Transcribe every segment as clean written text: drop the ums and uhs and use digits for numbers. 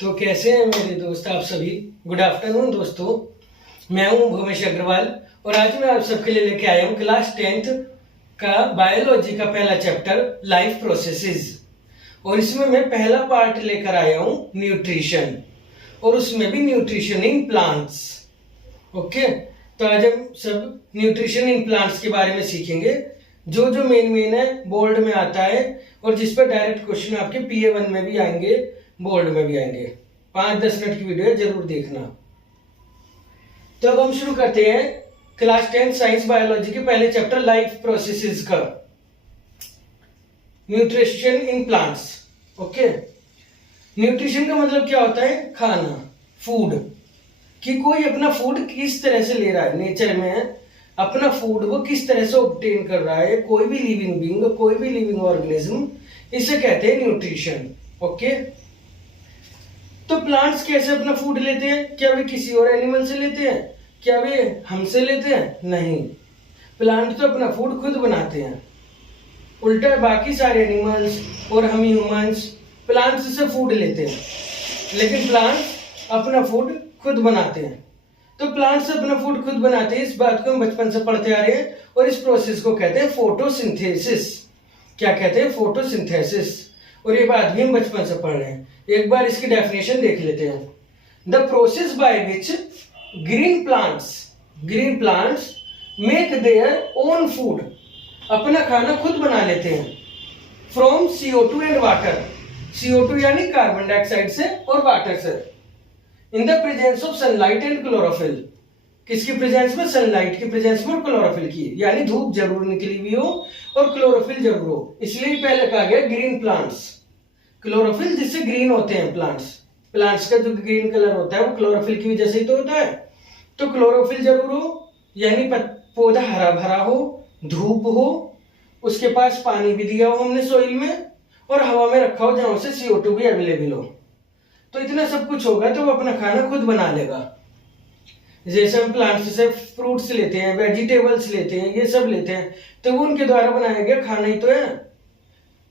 तो कैसे हैं मेरे दोस्त आप सभी। गुड आफ्टरनून दोस्तों, मैं हूं भूमेश अग्रवाल और आज मैं आप सबके लिए लेके आया हूं क्लास 10th का बायोलॉजी का पहला चैप्टर लाइफ प्रोसेसेस। और इसमें मैं पहला पार्ट लेकर आया हूं न्यूट्रिशन, और उसमें भी न्यूट्रिशन इन प्लांट्स। ओके, तो आज हम सब न्यूट्रिशन इन प्लांट्स के बारे में सीखेंगे, जो जो मेन है बोर्ड में आता है और जिस पर डायरेक्ट क्वेश्चन आपके PA1 में भी आएंगे, बोर्ड में भी आएंगे। 5-10 मिनट की वीडियो है, जरूर देखना। तो अब हम शुरू करते हैं क्लास 10 साइंस बायोलॉजी के पहले चैप्टर लाइफ प्रोसेसेस का, nutrition in plants. Okay, nutrition का मतलब क्या होता है? खाना, फूड। कि कोई अपना फूड किस तरह से ले रहा है, नेचर में अपना फूड वो किस तरह से ऑब्टेन कर रहा है, कोई भी लिविंग बीइंग, कोई भी लिविंग ऑर्गेनिज्म, इसे कहते हैं न्यूट्रिशन। ओके, तो प्लांट्स कैसे अपना फूड लेते हैं? क्या वे किसी और एनिमल से लेते हैं? क्या वे हमसे लेते हैं? नहीं, प्लांट तो अपना फूड खुद बनाते हैं। उल्टा बाकी सारे एनिमल्स और हम ह्यूमंस प्लांट्स से फूड लेते हैं, लेकिन प्लांट्स अपना फूड खुद बनाते हैं। तो प्लांट्स अपना फूड खुद बनाते हैं, इस बात को हम बचपन से पढ़ते आ रहे हैं, और इस प्रोसेस को कहते हैं फोटोसिंथेसिस। क्या कहते हैं? फोटोसिंथेसिस। और ये बात भी हम बचपन से पढ़ रहे हैं। एक बार इसकी डेफिनेशन देख लेते हैं। The process by which green plants make their own food, अपना खाना खुद बना लेते हैं, from CO2 and water. CO2 यानी कार्बन डाइऑक्साइड से और वाटर से, in the presence of sunlight and chlorophyll. किसकी प्रेजेंस में? सनलाइट की प्रेजेंस में और क्लोरोफिल की, यानी धूप जरूर निकली हुई हो और क्लोरोफिल जरूर हो, इसलिए पहले कहा गया ग्रीन प्लांट्स। क्लोरोफिल जिससे ग्रीन होते हैं प्लांट्स का जो ग्रीन कलर होता है वो क्लोरोफिल की वजह से ही तो होता है। तो क्लोरोफिल जरूर हो, यानी पौधा हरा भरा हो, धूप हो, उसके पास पानी भी दिया हो हमने सोइल में, और हवा में रखा हो जहां से CO2 भी अवेलेबल हो। तो इतना सब कुछ होगा तो वो अपना खाना खुद बना लेगा। जैसे हम प्लांट्स से फ्रूट्स लेते हैं, वेजिटेबल्स लेते हैं, ये सब लेते हैं, तो वो उनके द्वारा बनाया गया खाना ही तो है,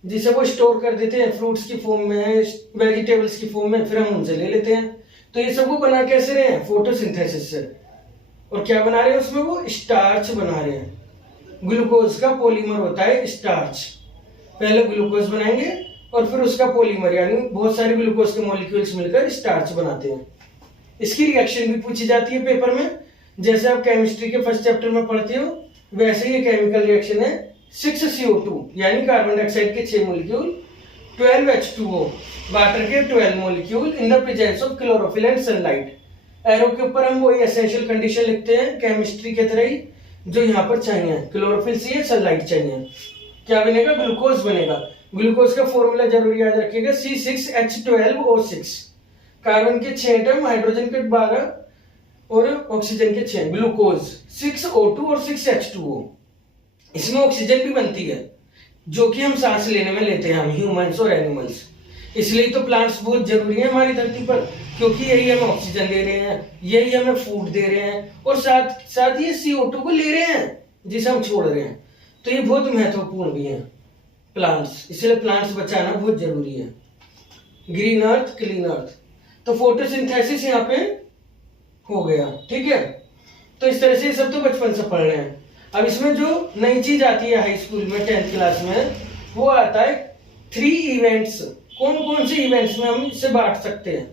जिसे वो स्टोर कर देते हैं फ्रूट्स की फॉर्म में, वेजिटेबल्स की फॉर्म में, फिर हम उनसे ले लेते हैं। तो ये सब वो बना कैसे रहे हैं? फोटोसिंथेसिस से। और क्या बना रहे हैं उसमें? वो स्टार्च बना रहे हैं। ग्लूकोज का पॉलीमर होता है स्टार्च। पहले ग्लूकोज बनाएंगे और फिर उसका पॉलीमर, यानी बहुत सारे ग्लूकोज के मॉलिक्यूल्स मिलकर स्टार्च बनाते हैं। इसकी रिएक्शन भी पूछी जाती है पेपर में, जैसे आप केमिस्ट्री के फर्स्ट चैप्टर में पढ़ते हो, वैसे ये केमिकल रिएक्शन है। 6CO2 यानी कार्बन डाइऑक्साइड के 6 मॉलिक्यूल, 12H2O वाटर के 12 molecule, in the presence of chlorophyll and sunlight. Arrow के ऊपर हम वही एसेंशियल कंडीशन लिखते हैं केमिस्ट्री के तरह ही, जो यहाँ पर चाहिए। क्लोरोफिल चाहिए, सनलाइट चाहिए, क्या बनेगा? ग्लूकोज बनेगा। ग्लूकोज का फॉर्मूला जरूर याद रखिएगा, C6H12O6। कार्बन के 6 एटम, हाइड्रोजन के 12 और ऑक्सीजन के 6, ग्लूकोज 6O2 और 6H2O। इसमें ऑक्सीजन भी बनती है, जो कि हम सांस लेने में लेते हैं, हम ह्यूमंस और एनिमल्स। इसलिए तो प्लांट्स बहुत जरूरी है हमारी धरती पर, क्योंकि यही हमें ऑक्सीजन दे रहे हैं, यही हमें फूड दे रहे हैं, और साथ साथ ये CO2 को ले रहे हैं जिसे हम छोड़ रहे हैं। तो ये बहुत महत्वपूर्ण भी है प्लांट्स, इसलिए प्लांट्स बचाना बहुत जरूरी है। ग्रीन अर्थ, क्लीन अर्थ। तो फोटोसिंथेसिस यहाँ पे हो गया, ठीक है। तो इस तरह से सब तो बचपन से पढ़ रहे हैं। अब इसमें जो नई चीज आती है हाई स्कूल में 10th क्लास में, वो आता है 3 इवेंट्स। कौन कौन से इवेंट्स में हम इसे बांट सकते हैं?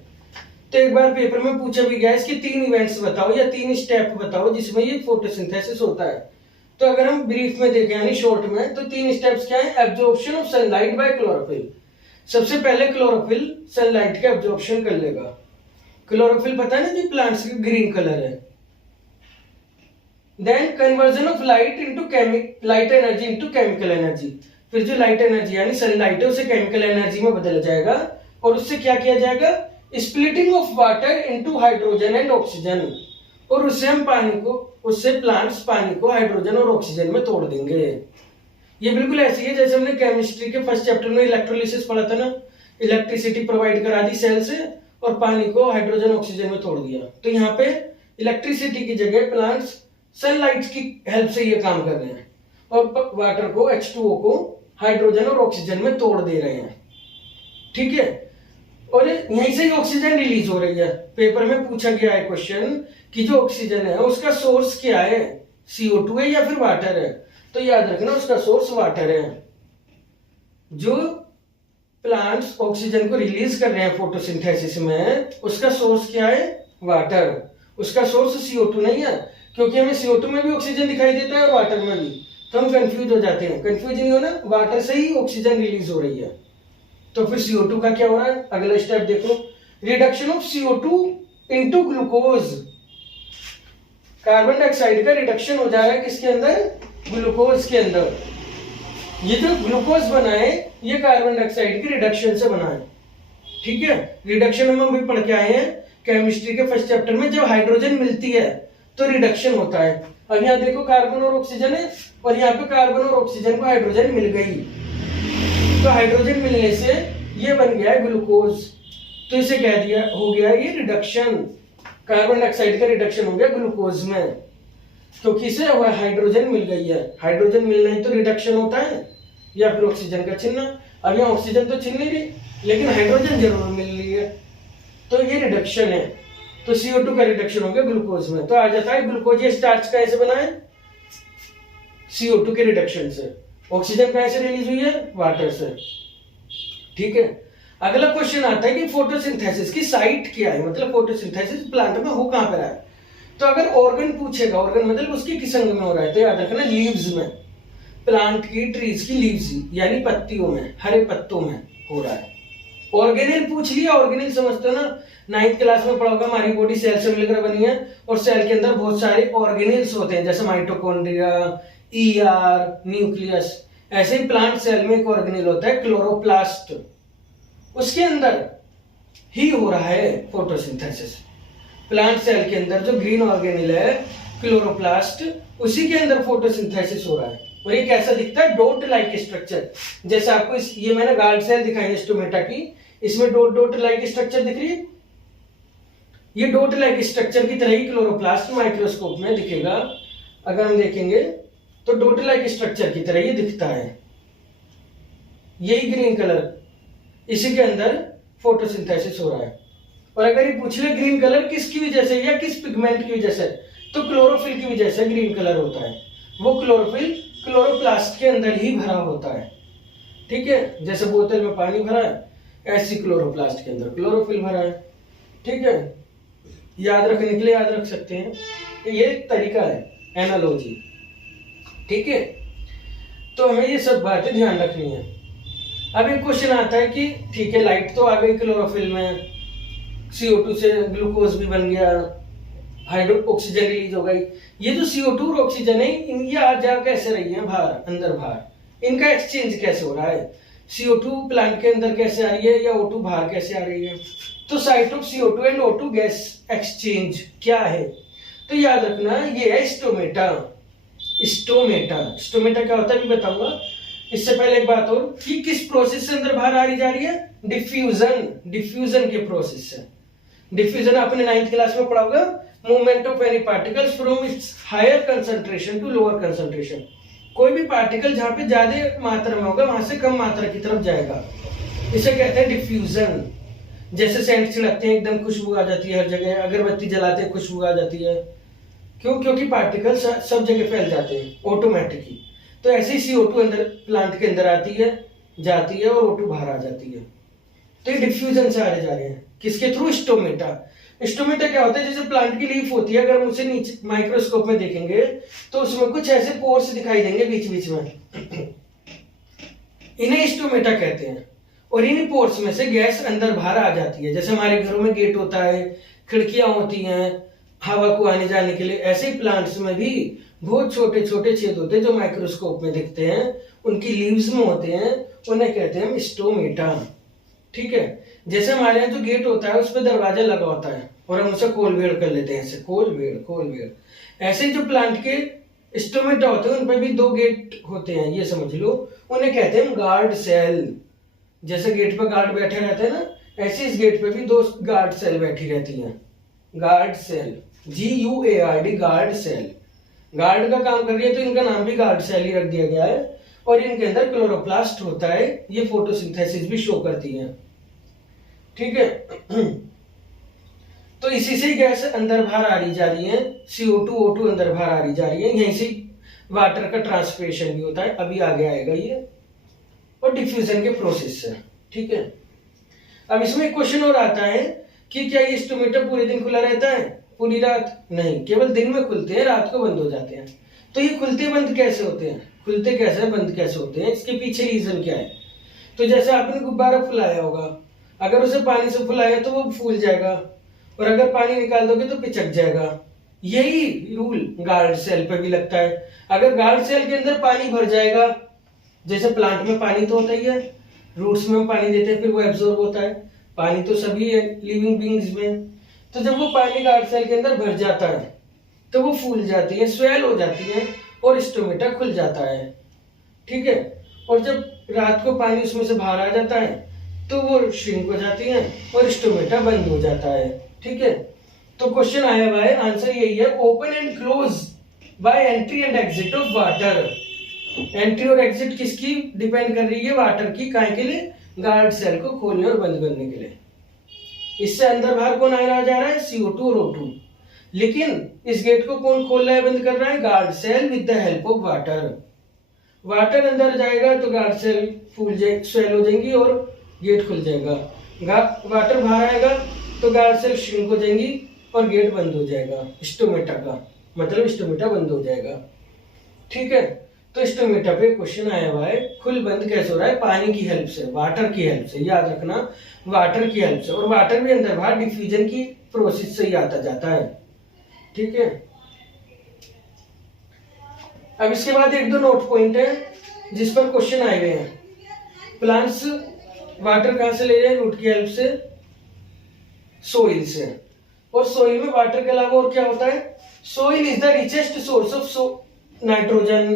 तो एक बार पेपर में पूछा भी गया इसके 3 इवेंट्स बताओ या 3 स्टेप बताओ जिसमें ये फोटोसिंथेसिस होता है। तो अगर हम ब्रीफ में देखें यानी शॉर्ट में, तो 3 स्टेप्स क्या है? Absorption of sunlight bye chlorophyll. सबसे पहले क्लोरोफिल सनलाइट का एब्जॉर्प्शन कर लेगा। क्लोरोफिल पता है ना जो प्लांट्स की ग्रीन कलर है। Then conversion of light energy into chemical energy. फिर जो लाइट एनर्जी यानी सनलाइट है उसे केमिकल एनर्जी में बदला जाएगा, और उससे क्या किया जाएगा? Splitting of water into hydrogen and oxygen. और उससे प्लांट्स पानी को हाइड्रोजन और ऑक्सीजन में तोड़ देंगे। ये बिल्कुल ऐसी है जैसे हमने केमिस्ट्री के फर्स्ट चैप्टर में इलेक्ट्रोलिसिस पढ़ा था ना, इलेक्ट्रिसिटी प्रोवाइड करा दी सेल से और पानी को हाइड्रोजन ऑक्सीजन में तोड़ दिया। तो यहाँ पे इलेक्ट्रिसिटी की जगह प्लांट्स सनलाइट की हेल्प से ये काम कर रहे हैं, और वाटर को H2O को हाइड्रोजन और ऑक्सीजन में तोड़ दे रहे हैं, ठीक है। और यहीं से ही ऑक्सीजन रिलीज हो रही है। पेपर में पूछा गया है क्वेश्चन कि जो ऑक्सीजन है उसका सोर्स क्या है, CO2 है या फिर वाटर है। तो याद रखना उसका सोर्स वाटर है। जो प्लांट्स ऑक्सीजन को रिलीज कर रहे हैं फोटोसिंथेसिस में, उसका सोर्स क्या है, वाटर। उसका सोर्स CO2 नहीं है, क्योंकि हमें CO2 में भी ऑक्सीजन दिखाई देता है और वाटर में भी, तो हम कंफ्यूज हो जाते हैं। कंफ्यूज नहीं होना, वाटर से ही ऑक्सीजन रिलीज हो रही है। तो फिर CO2 का क्या हो रहा है, अगला स्टेप देखो, reduction of CO2 into glucose. Carbon dioxide का रिडक्शन हो जा रहा है किसके अंदर, ग्लूकोज के अंदर। ये जो ग्लूकोज बना है ये कार्बन डाइऑक्साइड की रिडक्शन से बना है। ठीक है, रिडक्शन हम अभी पढ़ के आए हैं केमिस्ट्री के फर्स्ट चैप्टर में। जब हाइड्रोजन मिलती है तो रिडक्शन होता है। अब यहाँ देखो कार्बन और ऑक्सीजन है, और यहाँ पे कार्बन और ऑक्सीजन को हाइड्रोजन मिल गई, तो हाइड्रोजन मिलने से ये बन गया है ग्लूकोज। तो इसे कह दिया हो गया ये रिडक्शन, कार्बन डाइऑक्साइड का रिडक्शन हो गया ग्लूकोज में, क्योंकि इसे हाइड्रोजन मिल गई है। हाइड्रोजन मिलना ही तो रिडक्शन होता है, या फिर ऑक्सीजन का छिनना। अब यहाँ ऑक्सीजन तो छिन नहीं रही, लेकिन हाइड्रोजन जरूर मिल रही है, तो ये रिडक्शन है। तो CO2 का रिडक्शन हो गया ग्लूकोज में। तो आ जाता है ग्लूकोज। ये स्टार्च कैसे बना है, CO2 के रिडक्शन से। ऑक्सीजन कहां से रिलीज हुई है, वाटर से। ठीक है, अगला क्वेश्चन आता है कि फोटोसिंथेसिस की साइट क्या है, मतलब फोटोसिंथेसिस प्लांट में हो कहां पर है। तो अगर ऑर्गन पूछेगा, ऑर्गन मतलब उसकी किस अंग में हो रहा है, तो याद रखना लीव्स में, प्लांट की, ट्रीज की लीव्स यानी पत्तियों में, हरे पत्तों में हो रहा है। ऑर्गेनेल पूछ लिया, ऑर्गेनेल समझते हो ना, 9th क्लास में पढ़ा होगा। हमारी बॉडी सेल से मिलकर बनी है, और सेल के अंदर बहुत सारे ऑर्गेनेल्स होते हैं, जैसे माइटोकॉन्ड्रिया, ER, न्यूक्लियस। ऐसे ही प्लांट सेल में एक ऑर्गेनेल होता है क्लोरोप्लास्ट, उसके अंदर ही हो रहा है फोटोसिंथेसिस। प्लांट सेल के अंदर जो ग्रीन ऑर्गेनेल है क्लोरोप्लास्ट, उसी के अंदर फोटोसिंथेसिस हो रहा है। और ये कैसा दिखता है, डॉट लाइक स्ट्रक्चर। जैसे आपको ये मैंने गार्ड सेल दिखाई है स्टोमेटा की, इसमें डॉट डॉट लाइक स्ट्रक्चर दिख रही है। ये डॉट लाइक स्ट्रक्चर की तरह ही क्लोरोप्लास्ट माइक्रोस्कोप में दिखेगा। अगर हम देखेंगे तो डॉट लाइक स्ट्रक्चर की तरह ये दिखता है, यही ग्रीन कलर, इसी के अंदर फोटोसिंथेसिस हो रहा है। और अगर ये पूछ ले ग्रीन कलर किसकी वजह से या किस पिगमेंट की वजह से, तो क्लोरोफिल की वजह से ग्रीन कलर होता है। वो क्लोरोफिल क्लोरोप्लास्ट के अंदर ही भरा होता है। ठीक है, जैसे बोतल में पानी भरा है, ऐसी क्लोरोप्लास्ट के अंदर क्लोरोफिल भरा है। ठीक है, याद रखने के लिए याद रख सकते हैं, ये एक तरीका है एनालॉजी। ठीक है, तो हमें ये सब बातें ध्यान रखनी है। अब एक क्वेश्चन आता है कि ठीक है, लाइट तो आ गई क्लोरोफिल में, CO2 से ग्लूकोज भी बन गया, हाइड्रो ऑक्सीजन रिलीज हो गई। ये जो CO2 और ऑक्सीजन है, ये आ जा कैसे रही है बाहर, अंदर बाहर, इनका एक्सचेंज कैसे हो रहा है। CO2 प्लांट के अंदर कैसे आ रही है, या O2 बाहर कैसे आ रही है। तो site of CO2 and O2 gas exchange क्या है, तो याद रखना ये है स्टोमेटा। स्टोमेटा, स्टोमेटा क्या होता है भी बताऊंगा। इससे पहले एक बात और, कि किस प्रोसेस से अंदर बाहर आ रही जा रही है, डिफ्यूजन, डिफ्यूजन के प्रोसेस से। डिफ्यूजन आपने 9th क्लास में पढ़ा होगा, movement of any particles from its higher concentration to lower concentration. कोई भी पार्टिकल जहां पे ज्यादा मात्रा में होगा वहां से कम मात्रा की तरफ जाएगा, इसे कहते हैं डिफ्यूजन। जैसे सेंट छिड़कते हैं एकदम खुशबू आ जाती है हर जगह, अगरबत्ती जलाते हैं खुशबू आ जाती है, क्यों, क्योंकि पार्टिकल सब जगह फैल जाते हैं ऑटोमेटिकली। तो ऐसे ही CO2 अंदर प्लांट के अंदर आती है, जाती है, और O2 बाहर आ जाती है। तो ये डिफ्यूजन से आ रहे जा रहे हैं, किसके थ्रू, स्टोमेटा। स्टोमेटा क्या होता है, जैसे प्लांट की लीफ होती है, अगर हम उसे नीचे माइक्रोस्कोप में देखेंगे तो उसमें कुछ ऐसे पोर्स दिखाई देंगे बीच बीच में, इन्हें स्टोमेटा कहते हैं। और इन पोर्स में से गैस अंदर बाहर आ जाती है। जैसे हमारे घरों में गेट होता है, खिड़कियां होती हैं हवा को आने जाने के लिए, ऐसे ही प्लांट्स में भी बहुत छोटे छोटे छेद होते हैं जो माइक्रोस्कोप में दिखते हैं, उनकी लीव्स में होते हैं, उन्हें कहते हैं स्टोमेटा। ठीक है, जैसे हमारे यहाँ जो गेट होता है उस पर दरवाजा लगा होता है और हम उसे खोल-भेड़ कर लेते हैं, ऐसे खोल-भेड़। ऐसे जो प्लांट के स्टोमेटा होते हैं उन पर भी 2 गेट होते हैं, ये समझ लो, उन्हें कहते हैं गार्ड सेल। जैसे गेट पर गार्ड बैठे रहते हैं ना, ऐसे इस गेट पे भी 2 गार्ड सेल बैठी रहती हैं, guard cell, GUARD, guard cell. Guard का काम कर रही है तो इनका नाम भी गार्ड सेल ही रख दिया गया है। और इनके अंदर क्लोरोप्लास्ट होता है, ये फोटोसिंथेसिस भी शो करती है। ठीक है। तो इसी से गैस अंदर बाहर आ रही जा रही है, CO2 O2 अंदर बाहर आ रही जा रही है, यहीं से वाटर का ट्रांसपिरेशन भी होता है, अभी आगे आएगा ये, और डिफ्यूजन के प्रोसेस से। ठीक है। अब इसमें एक क्वेश्चन और आता है कि क्या ये स्टोमेटा पूरे दिन खुला रहता है, पूरी रात? नहीं, केवल दिन में खुलते हैं, रात को बंद हो जाते हैं। तो ये खुलते बंद कैसे होते हैं, खुलते कैसे हैं, बंद कैसे होते हैं, इसके पीछे रीजन क्या है? तो जैसे आपने गुब्बारा फुलाया होगा, अगर उसे पानी से फुलाया तो वो फूल जाएगा, और अगर पानी निकाल दोगे तो पिचक जाएगा। यही रूल गार्ड सेल पे भी लगता है। अगर गार्ड सेल के अंदर पानी भर जाएगा, जैसे प्लांट में पानी तो होता ही है, रूट्स में हम पानी देते हैं, फिर वो एब्जॉर्ब होता है, पानी तो सभी है लिविंग बीइंग्स में। तो जब वो पानी गार्ड सेल के अंदर भर जाता है तो वो फूल जाती है, स्वेल हो जाती है, और स्टोमेटा खुल जाता है। ठीक है। और जब रात को पानी उसमें से बाहर आ जाता है तो वो श्रिंक हो जाती है और स्टोमेटा बंद हो जाता है। ठीक है। तो क्वेश्चन आया हुआ है, आंसर यही है, open and close by entry and exit of water. Entry और एग्जिट किसकी डिपेंड कर रही है? वाटर की। काहे के लिए? गार्ड सेल को खोलने और बंद करने के लिए। इससे अंदर बाहर कौन आ जा रहा है? CO2 और O2। लेकिन इस गेट को कौन खोल रहा है, बंद कर रहा है? Guard cell with the help of water. Water अंदर जाएगा तो गार्ड सेल फूल जाए, स्वेल हो जाएंगी और गेट खुल जाएगा। वाटर बाहर आएगा तो गार्ड सेल श्रिंक हो जाएंगी और गेट बंद हो जाएगा। स्टोमेटा का मतलब स्टोमेटा बंद हो जाएगा। ठीक है। तो स्टोमेटा पे क्वेश्चन आया हुआ है, खुल बंद कैसे हो रहा है? पानी की हेल्प से, वाटर की हेल्प से, याद रखना, वाटर की हेल्प से। और वाटर भी अंदर बाहर डिफ्यूजन की प्रोसेस से ही आता जाता है। ठीक है। अब इसके बाद एक दो नोट पॉइंट है जिस पर क्वेश्चन आए हुए हैं। प्लांट्स वाटर कहां से ले रहे हैं? रूट की हेल्प से, सोइल से। और सोइल में वाटर के अलावा और क्या होता है? Soil is the richest source of nitrogen,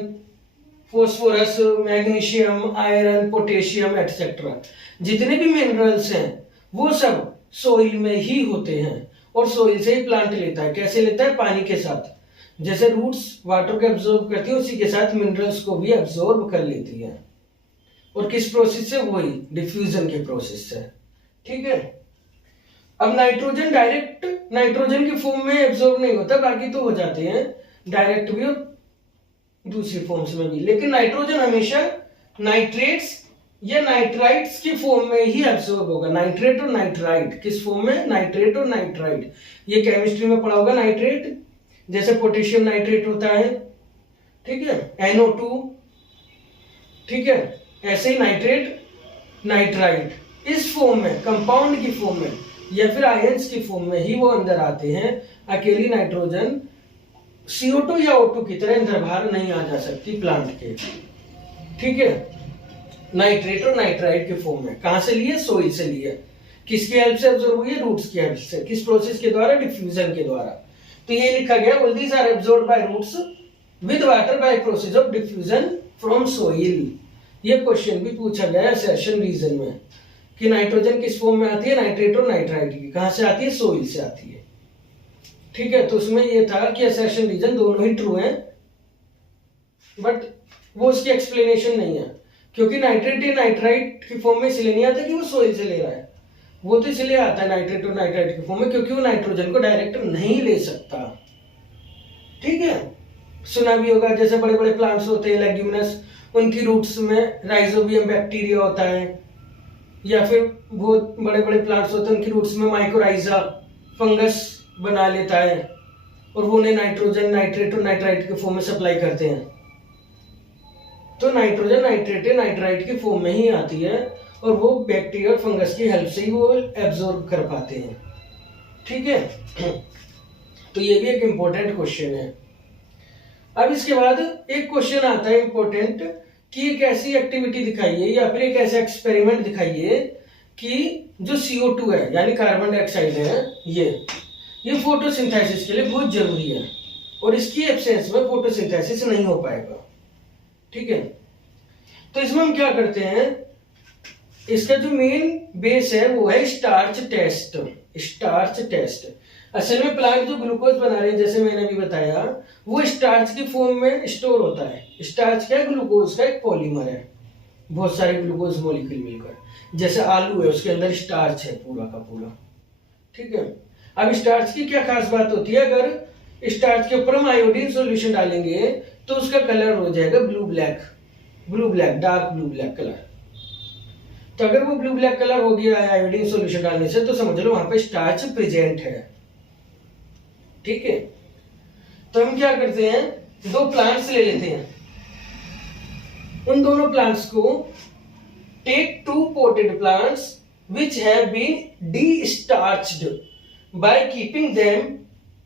phosphorus, magnesium, iron, potassium etcetera. जितने भी मिनरल्स हैं वो सब सोइल में ही होते हैं, और सोइल से ही प्लांट लेता है। कैसे लेता है? पानी के साथ। जैसे रूट्स वाटर को एब्जॉर्ब करती है, उसी के साथ मिनरल्स को भी एब्जॉर्ब कर लेती है। और किस प्रोसेस से? वही डिफ्यूजन के प्रोसेस से। ठीक है। अब नाइट्रोजन डायरेक्ट नाइट्रोजन की फॉर्म में एब्जॉर्ब नहीं होता, बाकी तो हो जाते हैं डायरेक्ट भी और दूसरी फॉर्म्स में भी। लेकिन नाइट्रोजन हमेशा नाइट्रेट्स या नाइट्राइट्स की फॉर्म में ही एब्जॉर्ब होगा। नाइट्रेट और नाइट्राइट किस फॉर्म में? नाइट्रेट और नाइट्राइट। ये केमिस्ट्री में पढ़ा होगा। नाइट्रेट जैसे पोटेशियम नाइट्रेट होता है, ठीक है, NO2। ठीक है। ऐसे ही नाइट्रेट, नाइट्राइट इस फॉर्म में, कंपाउंड की फॉर्म में या फिर आयंस की फॉर्म में ही वो अंदर आते हैं। अकेली नाइट्रोजन CO2 या O2 की तरह अंदर बाहर नहीं आ जा सकती प्लांट के। ठीक है। नाइट्रेट और नाइट्राइट के फॉर्म में कहां से लिए? सोइल से लिए। किसकी हेल्प से एब्जॉर्ब हुई है? रूट्स की हेल्प से। किस प्रोसेस के द्वारा? डिफ्यूजन के द्वारा। तो ये लिखा गया, all these are absorbed by roots with water by process of diffusion from soil. ये क्वेश्चन भी पूछा गया है असर्शन रीजन में कि नाइट्रोजन किस फॉर्म में आती है? नाइट्रेट और नाइट्राइट की। कहां से आती है? सोइल से आती है। ठीक है। तो उसमें ये था कि असर्शन रीजन दोनों ही ट्रू हैं, बट वो उसकी एक्सप्लेनेशन नहीं है, क्योंकि नाइट्रेट या नाइट्राइट की फॉर्म में इसलिए नहीं आता कि वो सोइल से ले रहा है। वो तो इसलिए आता है नाइट्रेट और नाइट्राइट की फॉर्म में क्योंकि वो नाइट्रोजन को डायरेक्ट नहीं ले सकता। ठीक है। सुना भी होगा, जैसे बड़े बड़े प्लांट्स होते हैं लेग्यूमिनस, उनकी रूट्स में राइजोबियम बैक्टीरिया होता है, या फिर बहुत बड़े बड़े प्लांट्स होते हैं उनकी रूट्स में माइकोराइजा फंगस बना लेता है, और वो उन्हें नाइट्रोजन, नाइट्रेट और नाइट्राइट के फॉर्म में सप्लाई करते हैं। तो नाइट्रोजन नाइट्रेट या नाइट्राइट की फॉर्म में ही आती है, और वो बैक्टीरिया और फंगस की हेल्प से ही वो एब्जॉर्ब कर पाते हैं। ठीक है। तो ये भी एक इंपॉर्टेंट क्वेश्चन है। अब इसके बाद एक क्वेश्चन आता है इंपॉर्टेंट कि एक ऐसी एक्टिविटी दिखाइए या फिर एक ऐसा एक्सपेरिमेंट दिखाइए कि जो CO2 है यानी कार्बन डाइऑक्साइड है, ये फोटोसिंथेसिस के लिए बहुत जरूरी है, और इसकी एब्सेंस में फोटोसिंथेसिस नहीं हो पाएगा। ठीक है। तो इसमें हम क्या करते हैं, इसका जो मेन बेस है वो है स्टार्च टेस्ट। स्टार्च टेस्ट असल में प्लांट जो ग्लूकोज बना रहे हैं, जैसे मैंने अभी बताया, वो स्टार्च की फॉर्म में स्टोर होता है। स्टार्च क्या है? ग्लूकोज का एक पॉलीमर है। बहुत सारे ग्लूकोज मॉलिक्यूल मिलकर। जैसे आलू है, उसके अंदर स्टार्च है पूरा का पूरा, ठीक है। अब स्टार्च की क्या खास बात होती है, अगर स्टार्च के ऊपर हम आयोडीन सॉल्यूशन डालेंगे तो उसका कलर हो जाएगा blue black, dark blue black colour. तो अगर वो ब्लू ब्लैक कलर हो गया है आयोडीन सॉल्यूशन डालने से, तो समझ लो वहां पे स्टार्च प्रेजेंट है, ठीक है। तो हम क्या करते हैं, दो प्लांट्स ले लेते हैं, उन दोनों प्लांट्स को take 2 potted plants which have been de-starched by keeping them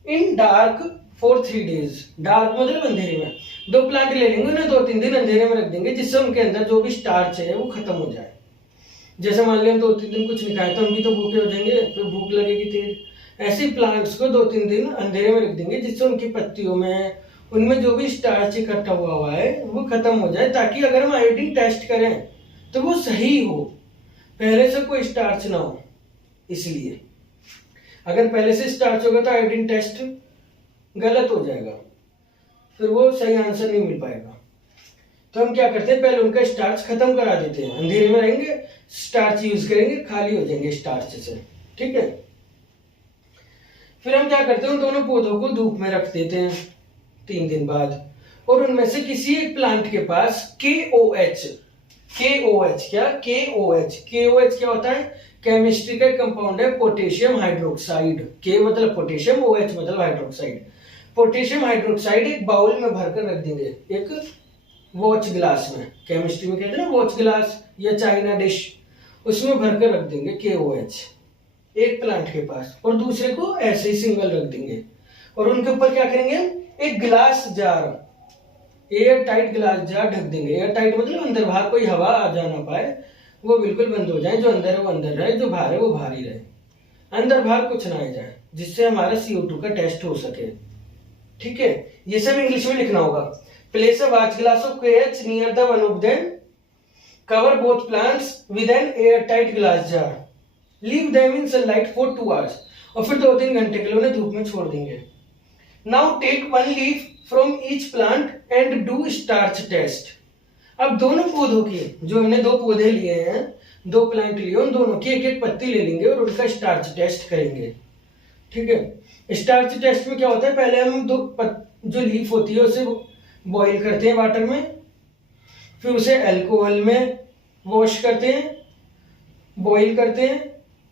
in dark for 3 days। Dark मतलब अंधेरे में। दो प्लांट ले लेंगे, उन्हें 2-3 दिन अंधेरे में रख देंगे, जिससे उनके अंदर जो भी स्टार्च है वो खत्म हो जाए। जैसे मान लें 2-3 दिन कुछ नहीं खाए तो हम भी तो भूखे हो जाएंगे, फिर भूख लगेगी तेज। ऐसे प्लांट्स को 2-3 दिन अंधेरे में रख देंगे, जिससे उनकी पत्तियों में, उनमें जो भी स्टार्च इकट्ठा हुआ है वो खत्म हो जाए, ताकि अगर हम आयोडीन टेस्ट करें तो वो सही हो, पहले से कोई स्टार्च ना हो। इसलिए अगर पहले से स्टार्च होगा तो आयोडीन टेस्ट गलत हो जाएगा, फिर वो सही आंसर नहीं मिल पाएगा। तो हम क्या करते हैं, पहले उनका स्टार्च खत्म करा देते हैं, अंधेरे में रहेंगे, स्टार्च यूज करेंगे, खाली हो जाएंगे स्टार्च से, ठीक है। फिर हम क्या करते हैं, उन दोनों पौधों को धूप में रख देते हैं 3 दिन बाद, और उनमें से किसी एक प्लांट के पास KOH क्या होता है, केमिस्ट्री का कंपाउंड है पोटेशियम हाइड्रोक्साइड। के मतलब पोटेशियम, OH मतलब हाइड्रोक्साइड। पोटेशियम हाइड्रोक्साइड एक बाउल में भरकर रख देंगे, एक वॉच ग्लास में, केमिस्ट्री में कहते हैं ना वॉच ग्लास या चाइना डिश, उसमें भरकर रख देंगे KOH एक प्लांट के पास, और दूसरे को ऐसे ही सिंगल रख देंगे। और उनके ऊपर क्या करेंगे, एक glass jar, air tight glass jar ढक देंगे। एयर टाइट मतलब अंदर बाहर कोई हवा आ जा ना पाए, वो बिल्कुल बंद हो जाए, जो अंदर है वो अंदर रहे, जो बाहर है वो बाहर ही रहे, अंदर बाहर कुछ ना आ जाए, जिससे हमारा CO2 का टेस्ट हो सके, ठीक है। ये सब इंग्लिश में लिखना होगा। Place a watch glass of KOH near the one of them, cover both plants with an air tight glass jar, leave them in sunlight for 2 hours, और फिर 2-3 घंटे के लिए उन्हें धूप में छोड़ देंगे। Now take 1 leaf from each plant and do starch test. अब दोनों पौधों की, जो हमने 2 पौधे लिए हैं, 2 प्लांट लिए, उन दोनों की एक पत्ती ले लेंगे और उनका स्टार्च टेस्ट करेंगे, ठीक है। स्टार्च टेस्ट में क्या होता है, पहले हम जो लीफ होती है उसे बॉईल करते हैं वाटर में, फिर उसे अल्कोहल में वॉश करते हैं, बॉईल करते हैं,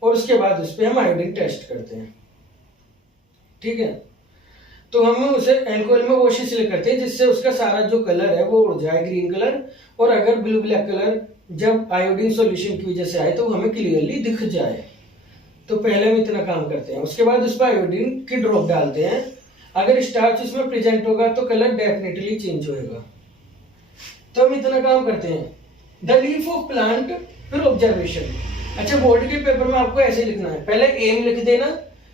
और उसके बाद उस पर हम आयोडीन टेस्ट करते हैं, ठीक है। तो हम उसे अल्कोहल में वॉश इसलिए करते हैं जिससे उसका सारा जो कलर है वो उड़ जाए, ग्रीन कलर, और अगर ब्लू ब्लैक कलर जब आयोडीन सॉल्यूशन की वजह से आए तो हमें क्लियरली दिख जाए। तो पहले हम इतना काम करते हैं, उसके बाद उस पर आयोडीन की ड्रॉप डालते हैं। अगर स्टार्च उसमें प्रेजेंट होगा तो कलर डेफिनेटली चेंज होएगा। तो हम इतना काम करते हैं। द लीफ ऑफ प्लांट, फिर ऑब्जर्वेशन। अच्छा, बोर्ड के पेपर में आपको ऐसे लिखना है, पहले एम लिख देना,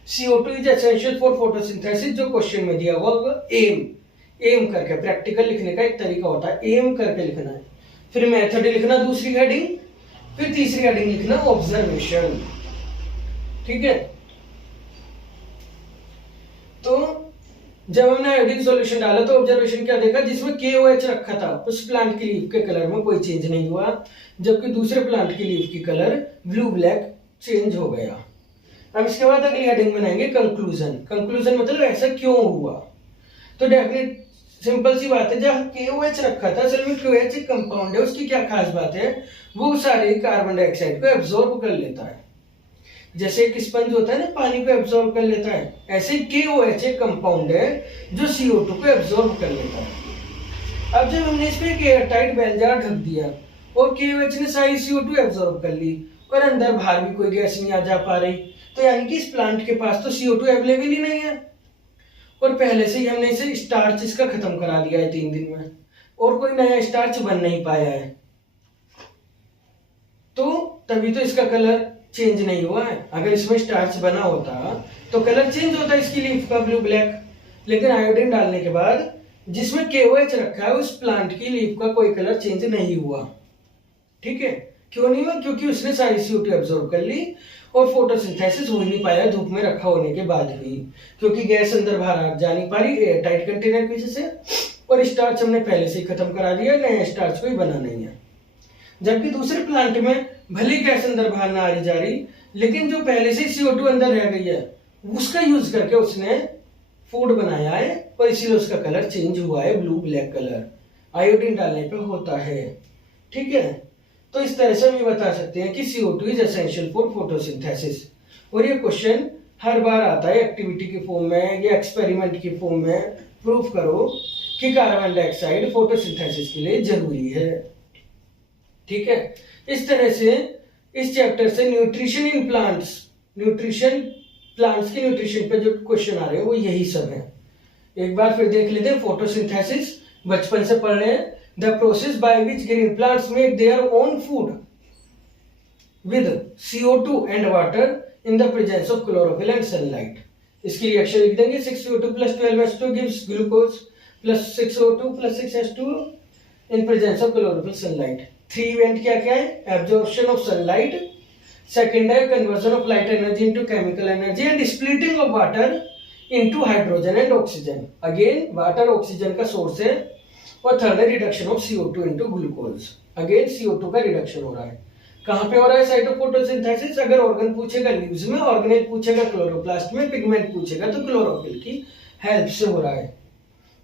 CO2 is essential for photosynthesis, जो क्वेश्चन में दिया हुआ होगा, एम करके प्रैक्टिकल लिखने का एक तरीका होता है, एम करके लिखना है। फिर मेथड लिखना दूसरी हेडिंग, फिर तीसरी हेडिंग लिखना ऑब्जर्वेशन, ठीक है। तो जब हमने आयोडीन सॉल्यूशन डाला तो ऑब्जर्वेशन क्या देखा, जिसमें KOH रखा था उस प्लांट की लीफ के कलर में कोई चेंज नहीं हुआ, जबकि दूसरे प्लांट की लीफ की कलर ब्लू ब्लैक चेंज हो गया। अब इसके बाद अगली हेडिंग बनाएंगे कंक्लूजन। कंक्लूजन मतलब ऐसा क्यों हुआ। तो डेफिनेट सिंपल सी बात है, जब KOH रखा था, असल में KOH एक कंपाउंड है, उसकी क्या खास बात है, वो सारे कार्बन डाइऑक्साइड को एब्जॉर्ब कर लेता है। जैसे एक स्पंज होता है ना, पानी को एब्जॉर्ब कर लेता है, ऐसे KOH एक कंपाउंड है जो CO2 को एब्जॉर्ब कर लेता है। अब जब हमने इस पे एक एयरटाइट बेल जार ढक दिया और KOH ने सारी CO2 एब्जॉर्ब कर ली, और अंदर बाहर भी कोई गैस नहीं आ जा पा रही, तो यानी कि इस प्लांट के पास तो CO2 अवेलेबल ही नहीं है, और पहले से ही हमने इसे स्टार्च इसका खत्म करा दिया है 3 दिन में, और कोई नया स्टार्च बन नहीं पाया है, तो तभी तो इसका कलर चेंज नहीं हुआ है। अगर इसमें स्टार्च बना होता तो कलर चेंज होता इसकी लीफ का, ब्लू ब्लैक। लेकिन आयोडीन डालने के बाद जिसमें KOH रखा है, उस प्लांट की लीफ का कोई कलर चेंज नहीं हुआ, ठीक है। क्यों नहीं हुआ, क्योंकि उसने सारी CO2 एब्जॉर्ब कर ली, और फोटोसिंथेसिस हो ही नहीं पाया धूप में रखा होने के बाद भी, क्योंकि गैस अंदर बाहर जा नहीं पा रही एयर टाइट कंटेनर की वजह से, और स्टार्च हमने पहले से ही खत्म करा दिया, नया स्टार्च कोई बना नहीं है। जबकि दूसरे प्लांट में भले गैस अंदर बाहर ना आ रही जा रही, लेकिन जो पहले से CO2 अंदर रह गई है उसका यूज करके उसने फूड बनाया है और इसीलिए उसका कलर चेंज हुआ है, ब्लू ब्लैक कलर आयोडीन डालने पे होता है। ठीक है, तो इस तरह से हम ये बता सकते हैं कि CO2 is essential for photosynthesis. और ये क्वेश्चन हर बार आता है एक्टिविटी के फॉर्म में या एक्सपेरिमेंट के फॉर्म में। प्रूफ करो कि कार्बन डाइऑक्साइड फोटोसिंथेसिस के लिए जरूरी है। ठीक है, इस तरह से इस चैप्टर से nutrition in plants, nutrition plants के न्यूट्रिशन पे जो क्वेश्चन आ रहे हैं वो यही सब है। एक बार फिर देख लेते हैं। फोटोसिंथेसिस बचपन से पढ़ रहे हैं। The process by which green plants make their own food with CO2 and water in the presence of chlorophyll and sunlight. इसकी रिएक्शन लिख देंगे। 6CO2 plus 12H2 gives glucose plus 6O2 plus 6H2 in presence of chlorophyll sunlight। 3 event क्या क्या है? Absorption of sunlight, second है conversion of light energy into chemical energy and splitting of water into hydrogen and oxygen. Again water oxygen का source है। और third है reduction of CO2 into glucose. Again CO2 का reduction हो रहा है। कहां पे हो रहा है? Site of photosynthesis. अगर ऑर्गन पूछेगा लीव्स में, ऑर्गेनेल पूछेगा क्लोरोप्लास्ट में, पिगमेंट पूछेगा तो क्लोरोफिल की हेल्प से हो रहा है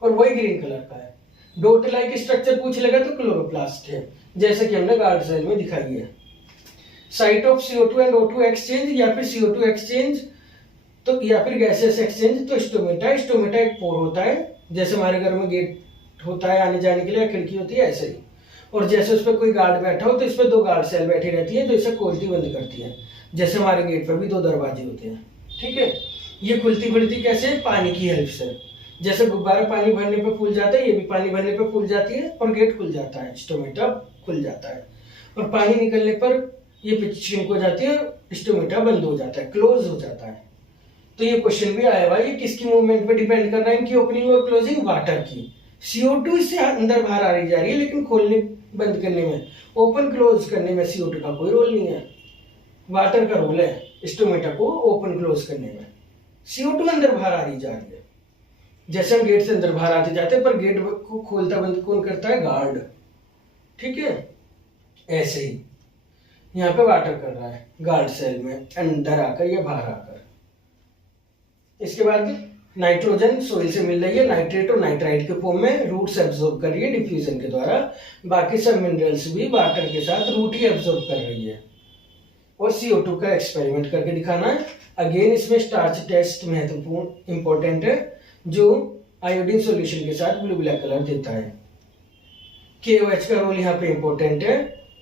और वही ग्रीन कलर का है। डॉट लाइक स्ट्रक्चर पूछ लेगा तो क्लोरोप्लास्ट है, जैसे कि हमने गार्ड सेल में दिखाई है। Site of CO2 and O2 exchange या फिर CO2 एक्सचेंज तो या फिर गैसेस एक्सचेंज तो स्टोमेटा। स्टोमेटा एक पोर होता है, जैसे हमारे घर में गेट होता है आने जाने के लिए, खिड़की होती है ऐसे ही। और जैसे उस पर कोई गार्ड बैठा हो तो इस पर 2 गार्ड सेल बैठी रहती है जो इसे खोलती बंद करती है, जैसे हमारे गेट पर भी 2 दरवाजे होते हैं। ठीक है, ये खुलती खुलती कैसे? पानी की हेल्प से। जैसे गुब्बारा पानी भरने पे फूल जाता है, ये भी पानी भरने पे फूल जाती है और गेट खुल जाता है, स्टोमेटा खुल जाता है। और पानी निकलने पर ये पिच श्रिंक हो जाती है, स्टोमेटा बंद हो जाता है, क्लोज हो जाता है। तो ये क्वेश्चन भी आया हुआ है, ये किसकी मूवमेंट पे डिपेंड कर रहा है? इनकी ओपनिंग और क्लोजिंग, वाटर की। CO2 इससे अंदर बाहर आ रही जा रही है, लेकिन खोलने बंद करने में, ओपन क्लोज करने में CO2 का कोई रोल नहीं है। वाटर का रोल है स्टोमेटा को ओपन क्लोज करने में। CO2 अंदर बाहर आ रही जा रही है, जैसे हम गेट से अंदर बाहर आते जाते हैं, पर गेट को खोलता बंद कौन करता है? गार्ड। ठीक है, ऐसे ही यहाँ पे वाटर कर रहा है गार्ड सेल में, अंदर आकर या बाहर आकर। इसके बाद नाइट्रोजन सोइल से मिल रही है नाइट्रेट और नाइट्राइट के फॉर्म में, रूट्स एब्जॉर्ब कर रही है डिफ्यूजन के द्वारा। बाकी सब मिनरल्स भी वाटर के साथ रूट ही एब्जॉर्ब कर रही है। और CO2 का एक्सपेरिमेंट करके दिखाना है। अगेन इसमें स्टार्च टेस्ट महत्वपूर्ण इंपॉर्टेंट है, जो आयोडीन सॉल्यूशन के साथ ब्लू ब्लैक कलर देता है। KOH का रोल यहाँ पे इंपॉर्टेंट है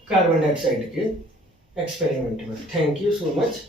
कार्बन डाइऑक्साइड के एक्सपेरिमेंट में। Thank you so much.